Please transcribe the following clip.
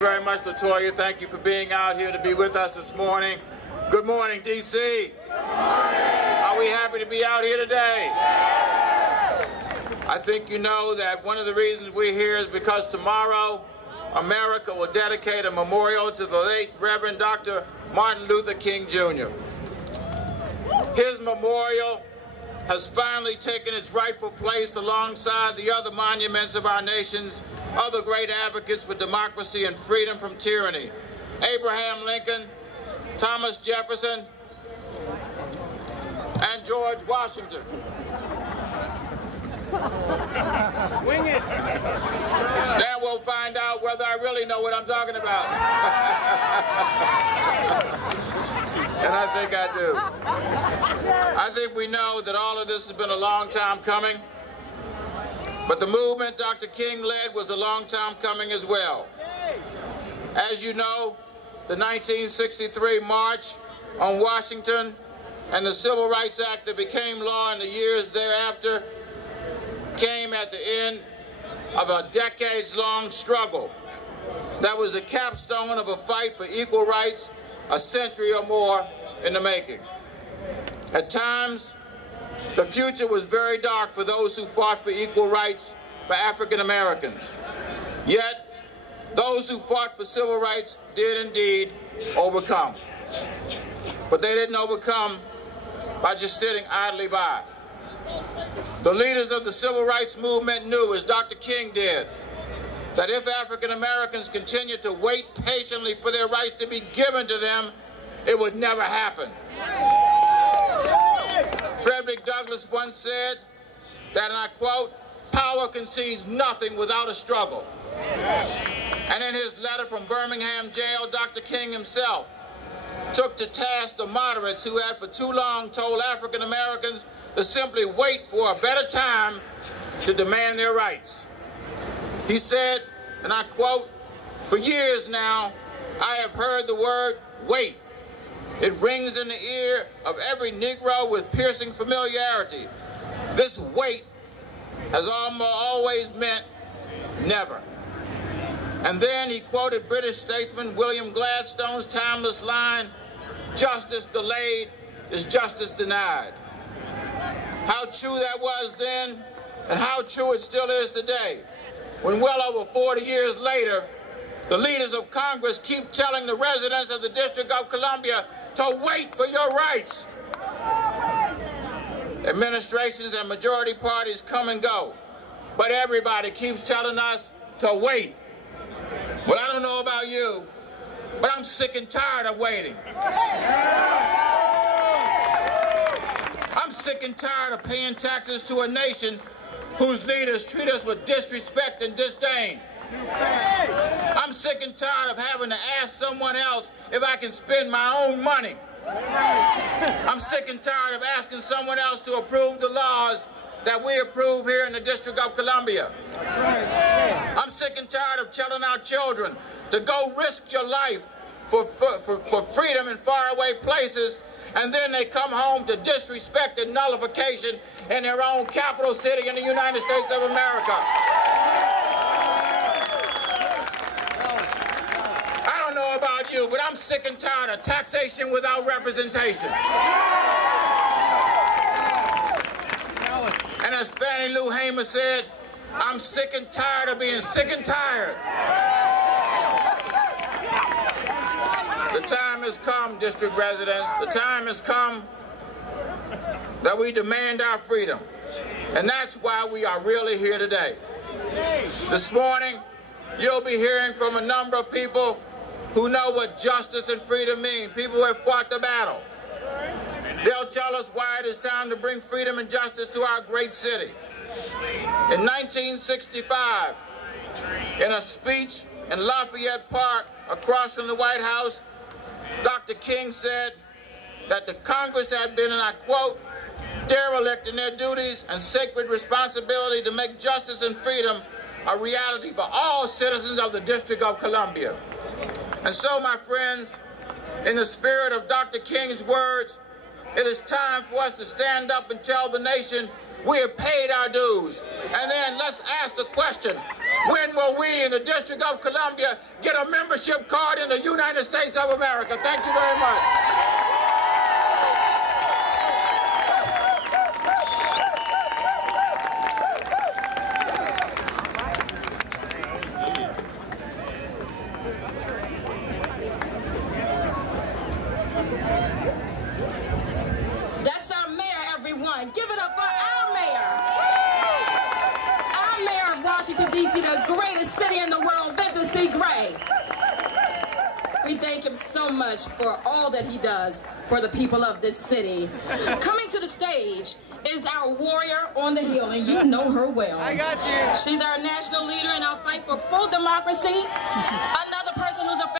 Very much, LaToya. Thank you for being out here to be with us this morning. Good morning, D.C. Good morning. Are we happy to be out here today? I think you know that one of the reasons we're here is because tomorrow America will dedicate a memorial to the late Reverend Dr. Martin Luther King, Jr. His memorial has finally taken its rightful place alongside the other monuments of our nation's other great advocates for democracy and freedom from tyranny: Abraham Lincoln, Thomas Jefferson, and George Washington. Wing it. Now we'll find out whether I really know what I'm talking about. And I think I do. I think we know that all of this has been a long time coming, but the movement Dr. King led was a long time coming as well. As you know, the 1963 March on Washington and the Civil Rights Act that became law in the years thereafter came at the end of a decades-long struggle that was the capstone of a fight for equal rights a century or more in the making. At times, the future was very dark for those who fought for equal rights for African Americans. Yet, those who fought for civil rights did indeed overcome. But they didn't overcome by just sitting idly by. The leaders of the civil rights movement knew, as Dr. King did, that if African Americans continued to wait patiently for their rights to be given to them, it would never happen. Frederick Douglass once said that, and I quote, "Power concedes nothing without a struggle." And in his letter from Birmingham jail, Dr. King himself took to task the moderates who had for too long told African Americans to simply wait for a better time to demand their rights. He said, and I quote, "For years now, I have heard the word wait. It rings in the ear of every Negro with piercing familiarity. This wait has almost always meant never." And then he quoted British statesman William Gladstone's timeless line, "Justice delayed is justice denied." How true that was then, and how true it still is today, when well over 40 years later, the leaders of Congress keep telling the residents of the District of Columbia to wait for your rights. Administrations and majority parties come and go, but everybody keeps telling us to wait. Well, I don't know about you, but I'm sick and tired of waiting. I'm sick and tired of paying taxes to a nation whose leaders treat us with disrespect and disdain. I'm sick and tired of having to ask someone else if I can spend my own money. I'm sick and tired of asking someone else to approve the laws that we approve here in the District of Columbia. I'm sick and tired of telling our children to go risk your life for freedom in faraway places, and then they come home to disrespect and nullification in their own capital city in the United States of America. I don't know about you, but I'm sick and tired of taxation without representation. And as Fannie Lou Hamer said, I'm sick and tired of being sick and tired. The time has come, district residents, the time has come that we demand our freedom. And that's why we are really here today. This morning, you'll be hearing from a number of people who know what justice and freedom mean, people who have fought the battle. They'll tell us why it is time to bring freedom and justice to our great city. In 1965, in a speech in Lafayette Park across from the White House, Dr. King said that the Congress had been, and I quote, "derelict in their duties and sacred responsibility to make justice and freedom a reality for all citizens of the District of Columbia." And so, my friends, in the spirit of Dr. King's words, it is time for us to stand up and tell the nation we have paid our dues. And then let's ask the question, When will we in the District of Columbia get a membership card in the United States of America? Thank you very much. That's our mayor, everyone. Give it up for our mayor. Our mayor of Washington, D.C., the greatest city in the world, Vincent C. Gray. We thank him so much for all that he does for the people of this city. Coming to the stage is our warrior on the hill, and you know her well. I got you. She's our national leader in our fight for full democracy,